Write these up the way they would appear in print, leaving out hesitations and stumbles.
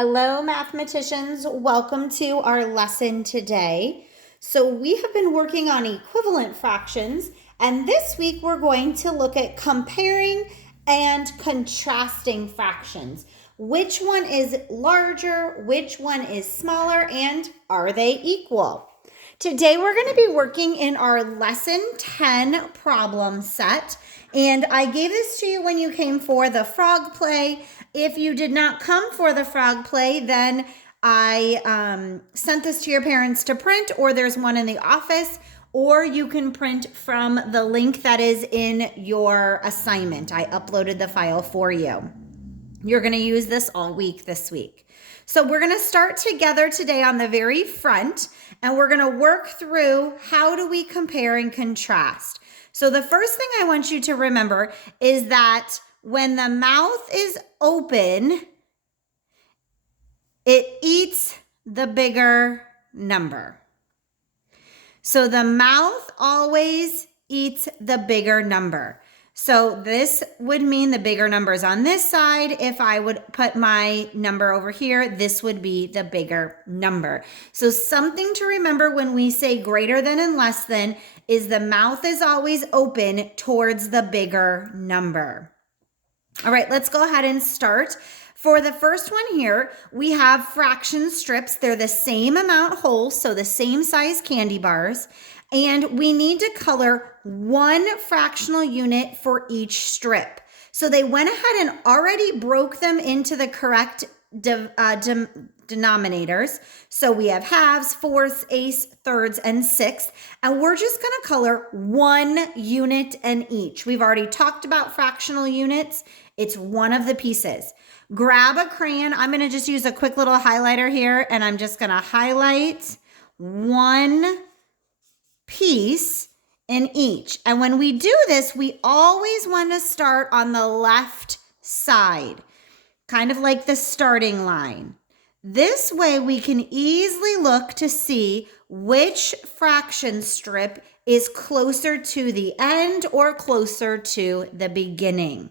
Hello, mathematicians. Welcome to our lesson today. So we have been working on equivalent fractions, and this week we're going to look at comparing and contrasting fractions. Which one is larger, which one is smaller, and are they equal? Today we're going to be working in our lesson 10 problem set, and I gave this to you when you came for the frog play. If you did not come for the frog play, then I sent this to your parents to print, or there's one in the office, or you can print from the link that is in your assignment. I uploaded the file for you. You're going to use this all week this week. So we're going to start together today on the very front, and we're going to work through how do we compare and contrast. So the first thing I want you to remember is that when the mouth is open, it eats the bigger number. So the mouth always eats the bigger number. So this would mean the bigger number is on this side. If I would put my number over here, this would be the bigger number. So something to remember when we say greater than and less than is the mouth is always open towards the bigger number. All right, let's go ahead and start. For the first one here, we have fraction strips. They're the same amount whole, so the same size candy bars. And we need to color one fractional unit for each strip. So they went ahead and already broke them into the correct denominators. So we have halves, fourths, eighths, thirds, and sixths. And we're just going to color one unit in each. We've already talked about fractional units. It's one of the pieces. Grab a crayon. I'm going to just use a quick little highlighter here, and I'm just going to highlight one piece in each. And when we do this, we always want to start on the left side, kind of like the starting line. This way we can easily look to see which fraction strip is closer to the end or closer to the beginning.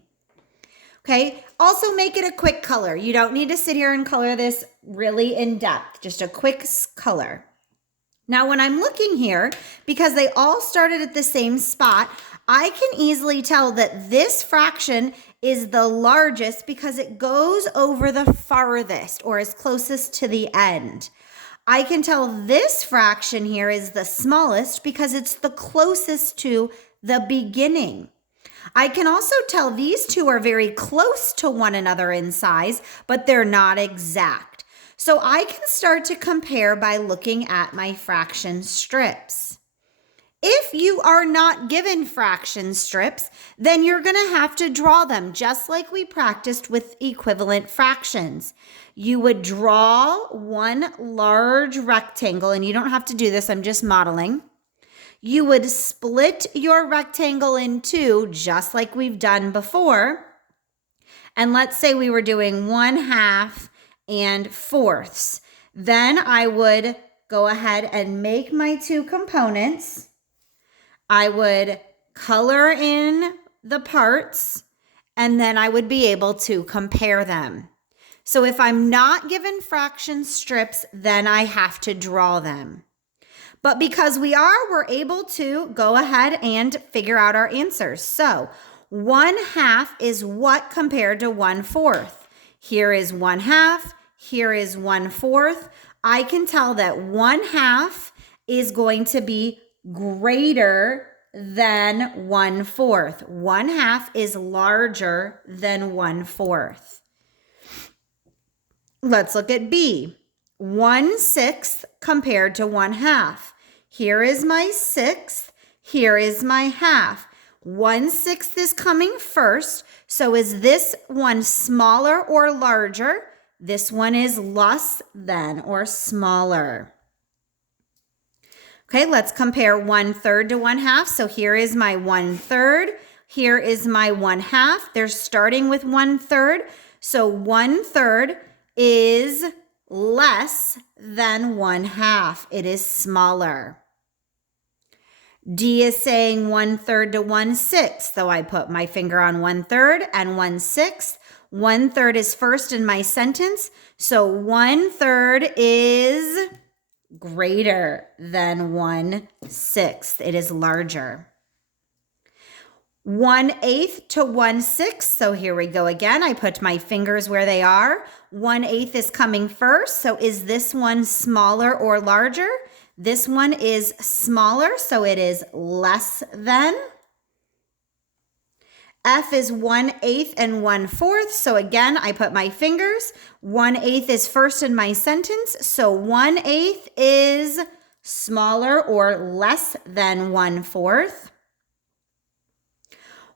Okay, also make it a quick color. You don't need to sit here and color this really in depth, just a quick color. Now, when I'm looking here, because they all started at the same spot, I can easily tell that this fraction is the largest because it goes over the farthest or is closest to the end. I can tell this fraction here is the smallest because it's the closest to the beginning. I can also tell these two are very close to one another in size, but they're not exact. So I can start to compare by looking at my fraction strips. If you are not given fraction strips, then you're going to have to draw them just like we practiced with equivalent fractions. You would draw one large rectangle, and you don't have to do this, I'm just modeling. You would split your rectangle in two, just like we've done before. And let's say we were doing 1/2 and fourths. Then I would go ahead and make my two components. I would color in the parts, and then I would be able to compare them. So if I'm not given fraction strips, then I have to draw them. But because we're able to go ahead and figure out our answers. So 1/2 is what compared to 1/4? Here is 1/2. Here is 1/4. I can tell that 1/2 is going to be greater than 1/4. 1/2 is larger than 1/4. Let's look at B. 1/6 compared to 1/2. Here is my sixth. Here is my half. 1/6 is coming first. So is this one smaller or larger? This one is less than or smaller. Okay, let's compare 1/3 to 1/2. So here is my 1/3. Here is my 1/2. They're starting with 1/3. So 1/3 is less than 1/2. It is smaller. D is saying 1/3 to 1/6. So I put my finger on 1/3 and 1/6. 1/3 is first in my sentence, so 1/3 is greater than 1/6. It is larger. 1/8 to 1/6. So here we go again. I put my fingers where they are. 1/8 is coming first. So is this one smaller or larger? This one is smaller, so it is less than. F is 1/8 and 1/4. So again, I put my fingers. 1/8 is first in my sentence. So 1/8 is smaller or less than 1/4.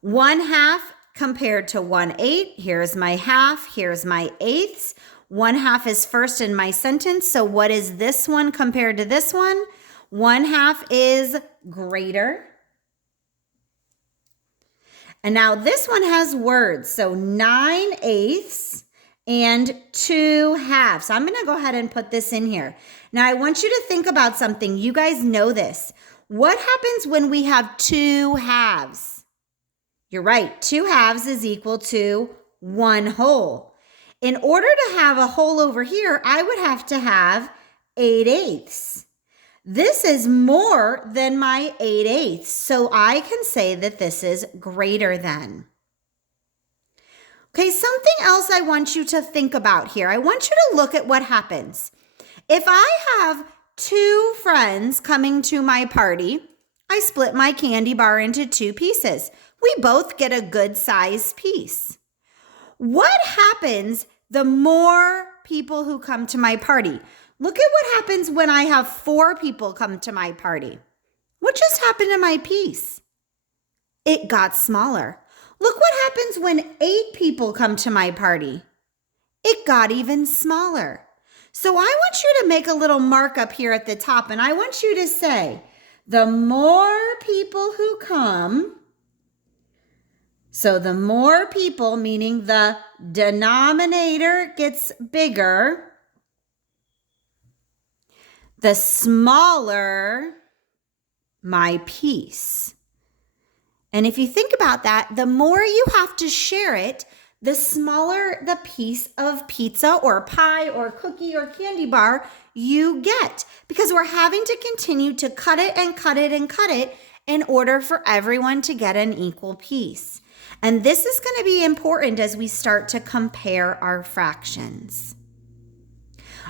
1/2 compared to 1/8. Here's my half. Here's my eighths. 1/2 is first in my sentence. So what is this one compared to this one? 1/2 is greater. And now this one has words. So 9/8 and 2/2. So I'm going to go ahead and put this in here. Now I want you to think about something. You guys know this. What happens when we have 2/2? You're right. 2/2 is equal to 1 whole. In order to have a whole over here, I would have to have 8/8. This is more than my 8/8. So I can say that this is greater than. Okay, something else I want you to think about here. I want you to look at what happens. If I have 2 friends coming to my party, I split my candy bar into 2 pieces. We both get a good size piece. What happens the more people who come to my party? Look at what happens when I have 4 people come to my party. What just happened to my piece? It got smaller. Look what happens when 8 people come to my party. It got even smaller. So I want you to make a little mark up here at the top, and I want you to say, the more people who come, so the more people, meaning the denominator gets bigger, the smaller my piece. And if you think about that, the more you have to share it, the smaller the piece of pizza or pie or cookie or candy bar you get, because we're having to continue to cut it and cut it and cut it in order for everyone to get an equal piece. And this is going to be important as we start to compare our fractions.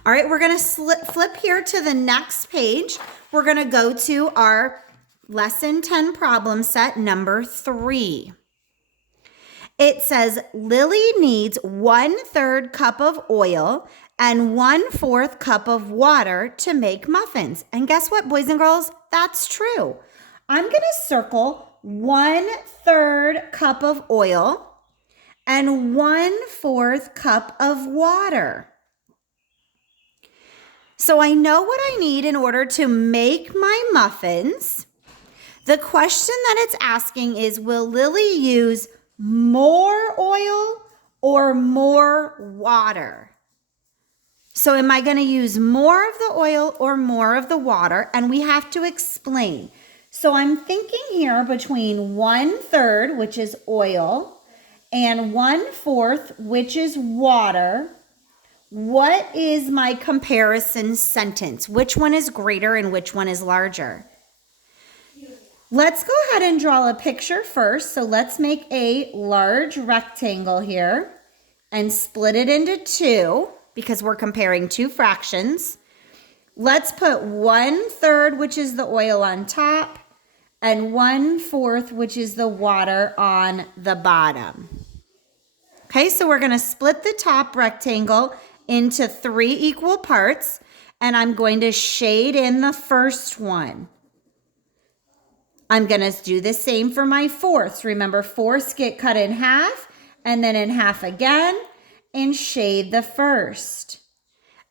All right, we're going to flip here to the next page. We're going to go to our lesson 10 problem set number 3. It says Lily needs 1/3 cup of oil and 1/4 cup of water to make muffins. And guess what, boys and girls? That's true. I'm going to circle 1/3 cup of oil and 1/4 cup of water. So I know what I need in order to make my muffins. The question that it's asking is, will Lily use more oil or more water? So am I going to use more of the oil or more of the water? And we have to explain. So I'm thinking here between 1/3, which is oil, and 1/4, which is water. What is my comparison sentence? Which one is greater and which one is larger? Let's go ahead and draw a picture first. So let's make a large rectangle here and split it into 2 because we're comparing 2 fractions. Let's put 1/3, which is the oil, on top, and 1/4, which is the water, on the bottom. Okay, so we're going to split the top rectangle into 3 equal parts, and I'm going to shade in the first one. I'm going to do the same for my fourths. Remember, fourths get cut in half and then in half again, and shade the first.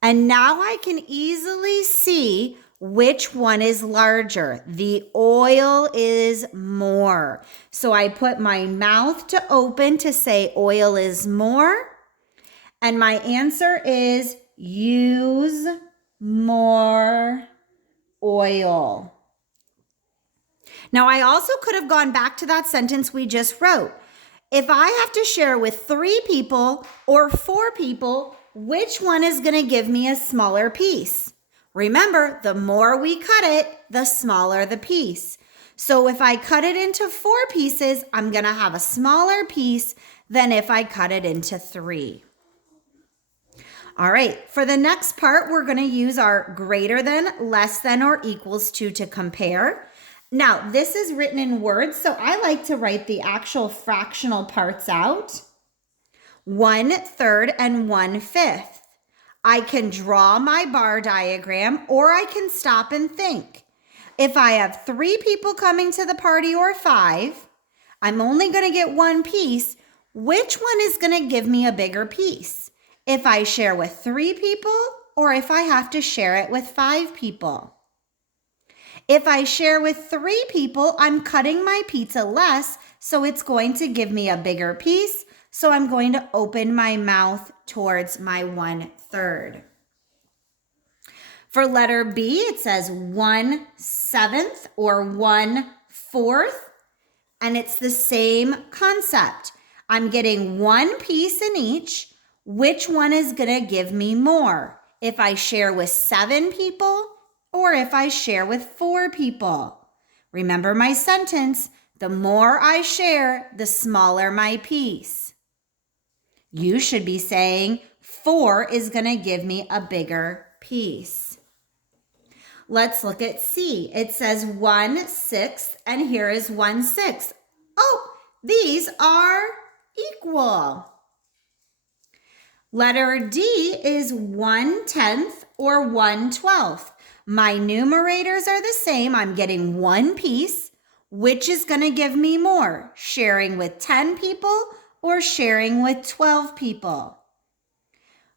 And now I can easily see which one is larger. The oil is more. So I put my mouth to open to say oil is more. And my answer is use more oil. Now I also could have gone back to that sentence we just wrote. If I have to share with 3 people or 4 people, which one is going to give me a smaller piece? Remember, the more we cut it, the smaller the piece. So if I cut it into 4 pieces, I'm going to have a smaller piece than if I cut it into 3. All right, for the next part, we're going to use our greater than, less than, or equals to compare. Now, this is written in words, so I like to write the actual fractional parts out. 1/3 and 1/5. I can draw my bar diagram, or I can stop and think. If I have 3 people coming to the party or 5, I'm only going to get 1 piece. Which one is going to give me a bigger piece? If I share with 3 people or if I have to share it with 5 people? If I share with 3 people, I'm cutting my pizza less, so it's going to give me a bigger piece. So I'm going to open my mouth towards my 1/3. For letter B, it says 1/7 or 1/4, and it's the same concept. I'm getting 1 piece in each. Which one is going to give me more? If I share with 7 people or if I share with 4 people? Remember my sentence, the more I share, the smaller my piece. You should be saying 4 is going to give me a bigger piece. Let's look at C. It says 1/6 and here is 1/6. Oh, these are equal. Letter D is 1/10 or 1/12. My numerators are the same. I'm getting 1 piece. Which is going to give me more? Sharing with 10 people or sharing with 12 people?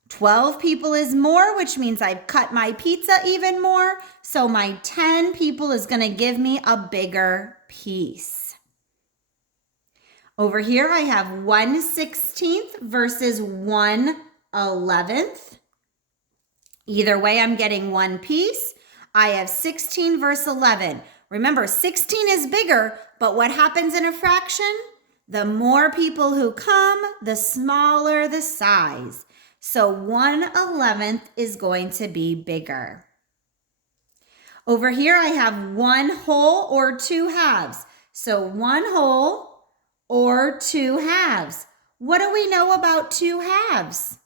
12 people is more, which means I've cut my pizza even more. So my 10 people is going to give me a bigger piece. Over here, I have 1/16 versus 1/11. Either way, I'm getting 1 piece. I have 16 versus 11. Remember, 16 is bigger, but what happens in a fraction? The more people who come, the smaller the size. So 1/11 is going to be bigger. Over here, I have 1 whole or 2 halves. So 1 whole or 2 halves. What do we know about 2 halves?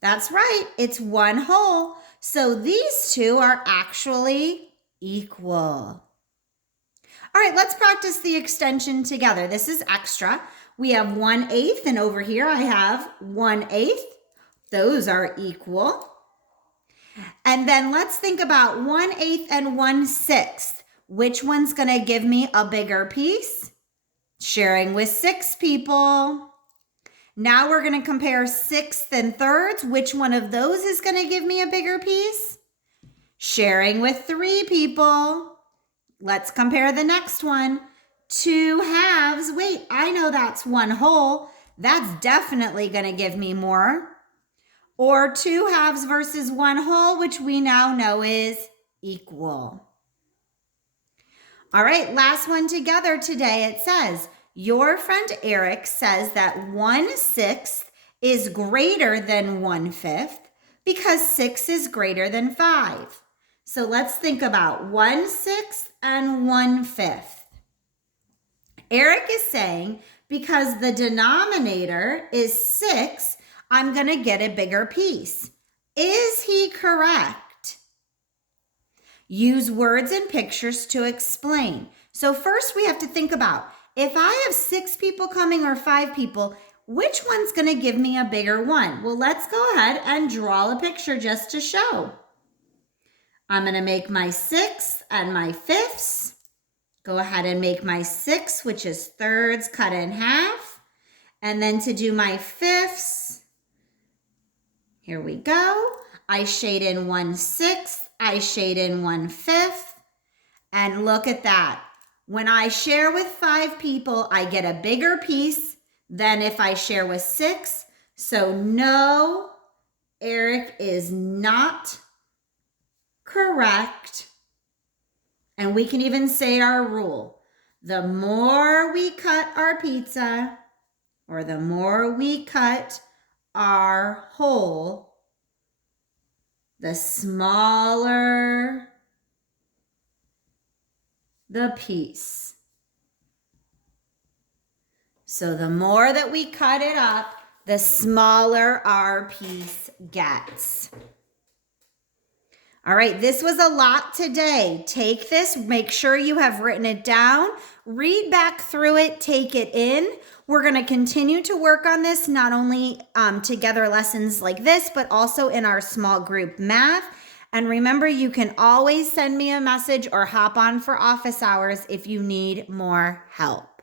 That's right, it's 1 whole. So these two are actually equal. All right, let's practice the extension together. This is extra. We have 1/8, and over here I have 1/8. Those are equal. And then let's think about 1/8 and 1/6. Which one's going to give me a bigger piece? Sharing with 6 people. Now we're going to compare 1/6 and 1/3. Which one of those is going to give me a bigger piece? Sharing with 3 people. Let's compare the next one. 2 halves. Wait, I know that's 1 whole. That's definitely going to give me more. Or 2 halves versus 1 whole, which we now know is equal. All right, last one together today. It says, your friend Eric says that 1/6 is greater than 1/5 because 6 is greater than 5. So let's think about 1/6 and 1/5. Eric is saying because the denominator is 6, I'm going to get a bigger piece. Is he correct? Use words and pictures to explain. So first we have to think about, if I have 6 people coming or 5 people, which one's going to give me a bigger one? Well, let's go ahead and draw a picture just to show. I'm going to make my 6ths and my 5ths. Go ahead and make my 6, which is 1/3 cut in half. And then to do my 5ths, here we go. I shade in 1/6, I shade in 1/5. And look at that. When I share with 5 people, I get a bigger piece than if I share with 6. So no, Eric is not correct. And we can even say our rule. The more we cut our pizza, or the more we cut our hole, the smaller the piece. So the more that we cut it up, the smaller our piece gets. All right, this was a lot today. Take this, make sure you have written it down, read back through it, take it in. We're going to continue to work on this, not only together lessons like this, but also in our small group math. And remember, you can always send me a message or hop on for office hours if you need more help.